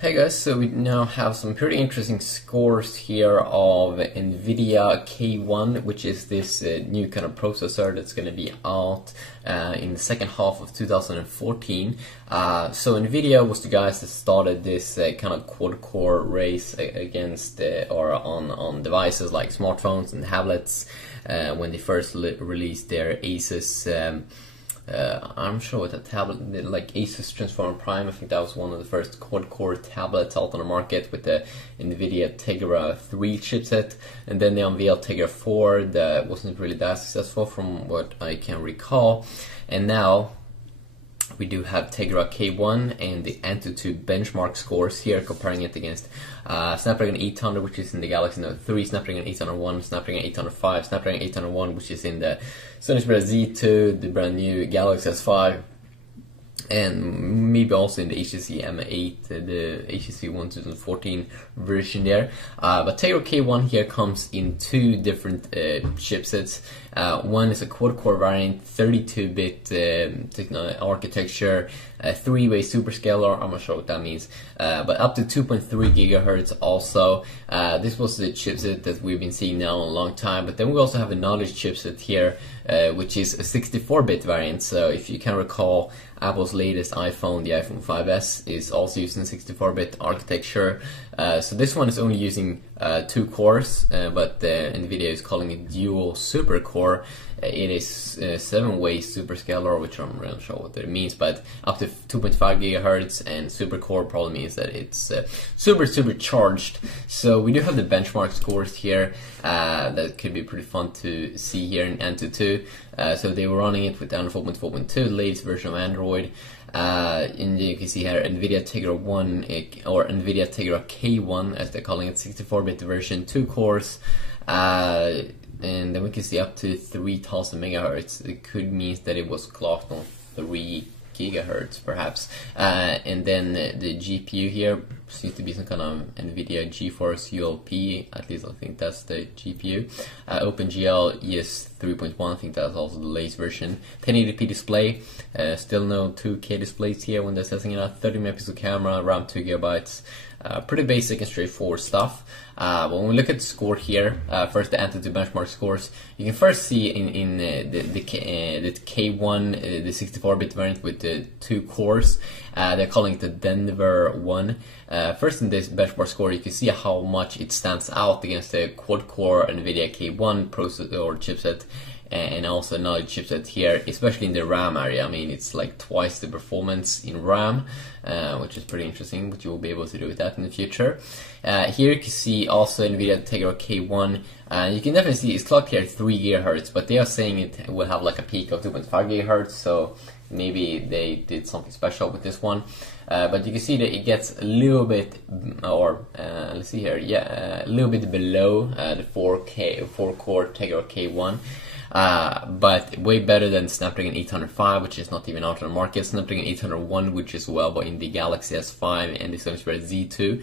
Hey guys, so we now have some pretty interesting scores here of Nvidia K1, which is this new kind of processor that's going to be out in the second half of 2014. So Nvidia was the guys that started this kind of quad-core race against or on devices like smartphones and tablets when they first released their Asus. I'm sure with a tablet like Asus Transformer Prime. I think that was one of the first quad-core tablets out on the market with the Nvidia Tegra 3 chipset, and then they unveiled Tegra 4 that wasn't really that successful from what I can recall, and now we do have Tegra K1 and the AnTuTu benchmark scores here, comparing it against Snapdragon 800, which is in the Galaxy Note 3, Snapdragon 801, Snapdragon 805, Snapdragon 801, which is in the Sony Xperia Z2, the brand new Galaxy S5, and maybe also in the HTC M8, the HTC One 2014 version there. But Tegra K1 here comes in two different chipsets. One is a quad-core variant, 32-bit architecture, three-way superscalar. I'm not sure what that means, but up to 2.3 gigahertz also. This was the chipset that we've been seeing now in a long time, but then we also have a knowledge chipset here, which is a 64-bit variant. So if you can recall, Apple's latest iPhone, the iPhone 5S, is also using 64-bit architecture. So this one is only using 2 cores, but Nvidia is calling it dual super core. It is 7-way superscalar, which I'm really not sure what that means, but up to 2.5 gigahertz, and super core probably means that it's super charged. So we do have the benchmark scores here that could be pretty fun to see here in AnTuTu. So they were running it with Android 4.4.2, the latest version of Android. And you can see here Nvidia Tegra 1 or Nvidia Tegra K1 as they're calling it, 64-bit version, 2 cores. And then we can see up to 3000 megahertz. It could mean that it was clocked on 3 gigahertz perhaps. And then the GPU here seems to be some kind of Nvidia GeForce ULP, at least I think that's the GPU. OpenGL ES 3.1, I think that's also the latest version. 1080p display, still no 2K displays here when they're testing it out. 30 megapixel camera, RAM 2 gigabytes. Pretty basic and straightforward stuff. When we look at the score here, first the AnTuTu benchmark scores, you can first see in the K1, the 64-bit variant with the 2 cores, they're calling it the Denver 1. First in this benchmark score, you can see how much it stands out against the quad-core Nvidia K1 processor or chipset, and also another chipset here, especially in the RAM area. I mean, it's like twice the performance in RAM, which is pretty interesting, but you will be able to do with that in the future. Here you can see also Nvidia Tegra K1, and you can definitely see it's clocked here at 3 gigahertz, but they are saying it will have like a peak of 2.5 gigahertz, so maybe they did something special with this one. But you can see that it gets a little bit, or let's see here, yeah, a little bit below the 4-core Tegra K1. But way better than Snapdragon 805, which is not even out on the market. Snapdragon 801, which is well in the Galaxy S5 and the Sony Xperia Z2.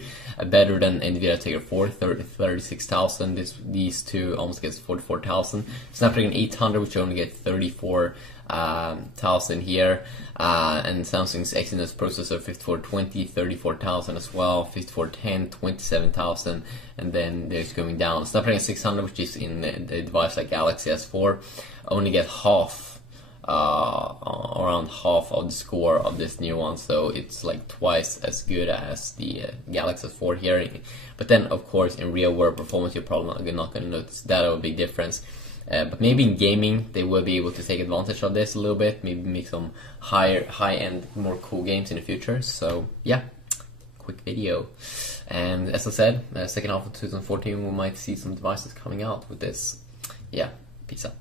Better than Nvidia Tegra 4, 36,000. These two almost gets 44,000. Snapdragon 800, which only get 34,000 here, and Samsung's Exynos processor 5420, 34,000 as well. 5410, 27,000, and then there's going down. Snapdragon 600, which is in the device like Galaxy S4, only get half, around half of the score of this new one, so it's like twice as good as the Galaxy S4 here. But then, of course, in real world performance, you're probably not going to notice that of a big difference. But maybe in gaming they will be able to take advantage of this a little bit, maybe make some high-end, more cool games in the future. So yeah, quick video. And as I said, second half of 2014 we might see some devices coming out with this. Yeah, peace out.